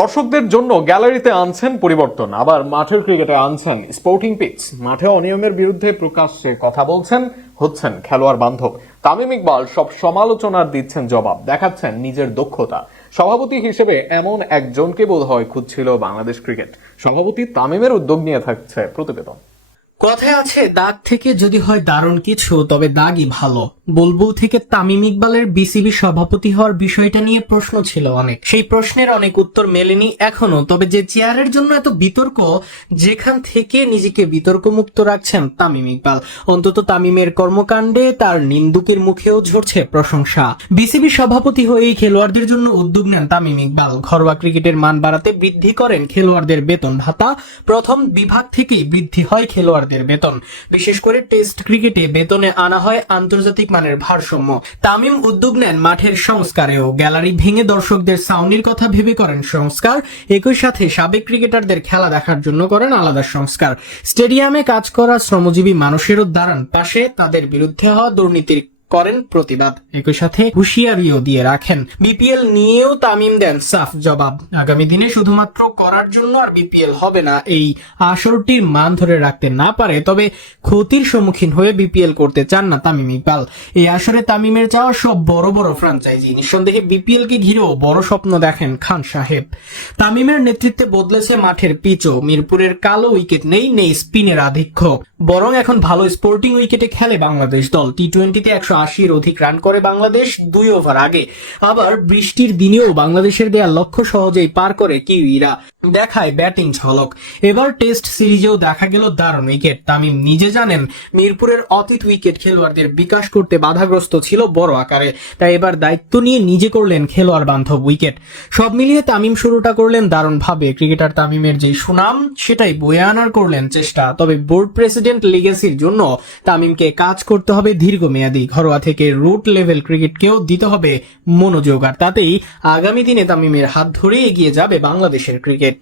দর্শকদের জন্য গ্যালারিতে আনছেন পরিবর্তন, আবার মাঠের ক্রিকেটে আনছেন স্পোর্টিং পিচ। মাঠে অনিয়মের বিরুদ্ধে প্রকাশ্যে কথা বলছেন, হচ্ছেন খেলোয়াড় বান্ধব। তামিম ইকবাল সব সমালোচনার দিচ্ছেন জবাব, দেখাচ্ছেন নিজের দক্ষতা। সভাপতি হিসেবে এমন একজনকে বোধহয় খুঁজছিল বাংলাদেশ ক্রিকেট। সভাপতি তামিমের উদ্যোগ নিয়ে থাকছে প্রতিবেদন। কথায় আছে, দাগ থেকে যদি হয় দারুণ কিছু তবে দাগই ভালো। বুলবুল থেকে তামিম ইকবালের বিসিবি সভাপতি হওয়ার বিষয়টা নিয়ে প্রশ্ন ছিল অনেক, সেই প্রশ্নের অনেক উত্তর মেলেনি এখনো। তবে যে চেয়ারের জন্য এত বিতর্ক, যেখান থেকে নিজেকে বিতর্ক মুক্ত রাখছেন তামিম ইকবাল, অন্তত তামিমের কর্মকাণ্ডে তার নিন্দুকের মুখেও ঝরছে প্রশংসা। বিসিবি সভাপতি হয়েই খেলোয়াড়দের জন্য উদ্যোগ নেন তামিম ইকবাল। ঘরোয়া ক্রিকেটের মান বাড়াতে বৃদ্ধি করেন খেলোয়াড়দের বেতন ভাতা। প্রথম বিভাগ থেকেই বৃদ্ধি হয় খেলোয়াড় বেতন, বিশেষ করে টেস্ট ক্রিকেটে বেতনে আনা হয় আন্তর্জাতিক মানের ভারসাম্য। তামিম উদ্যোগ নেন মাঠের সংস্কারেও। গ্যালারি ভেঙে দর্শকদের সাউন্ডের কথা ভেবে করেন সংস্কার। একই সাথে সাবেক ক্রিকেটারদের খেলা দেখার জন্য করেন আলাদা সংস্কার। স্টেডিয়ামে কাজ করা শ্রমজীবী মানুষেরও দাঁড়ান পাশে, তাদের বিরুদ্ধে হওয়া দুর্নীতির করেন প্রতিবাদ। একই সাথে হুঁশিয়ারিও দিয়ে রাখেন। বিপিএল নিয়েও তামিম দেন সাফ জবাব। আগামী দিনে শুধুমাত্র করার জন্য আর বিপিএল হবে না, এই আসরটির মান ধরে রাখতে না পারে তবে ক্ষতির সম্মুখীন হয়ে বিপিএল করতে চান না তামিম ইকবাল। এই আসরে তামিমের চাওয়া সব বড় বড় ফ্র্যাঞ্চাইজি। নিঃসন্দেহে বিপিএল কে ঘিরেও বড় স্বপ্ন দেখেন খান সাহেব। তামিমের নেতৃত্বে বদলেছে মাঠের পিচও। মিরপুরের কালো উইকেট নেই স্পিনের আধিক্য, বরং এখন ভালো স্পোর্টিং উইকেটে খেলে বাংলাদেশ দল। টি-20তে 180-এর অধিক রান করে বাংলাদেশ 2 ওভার আগে। আবার বৃষ্টির দিনেও বাংলাদেশের দেয়া লক্ষ্য সহজেই পার করে কিউইরা, দেখায় ব্যাটিং ঝলক। এবার টেস্ট সিরিজেও দেখা গেল দারুণ উইকেট। তামিম নিজে জানেন মিরপুরের অতীত উইকেট খেলোয়াড়দের বিকাশ করতে বাধাগ্রস্ত ছিল বড় আকারে, তাই এবার দায়িত্ব নিয়ে নিজে করলেন খেলোয়াড় বান্ধব উইকেট। সব মিলিয়ে তামিম শুরুটা করলেন দারুণ ভাবে। ক্রিকেটার তামিমের যে সুনাম সেটাই বয়ে আনার করলেন চেষ্টা। তবে বোর্ড প্রেসিডেন্ট লিগ্যাসির জন্য তামিমকে কাজ করতে হবে দীর্ঘমেয়াদী। ঘরোয়া থেকে রুট লেভেল ক্রিকেটকেও দিতে হবে মনোযোগ, আর তাতেই আগামী দিনে তামিমের হাত ধরে এগিয়ে যাবে বাংলাদেশের ক্রিকেট।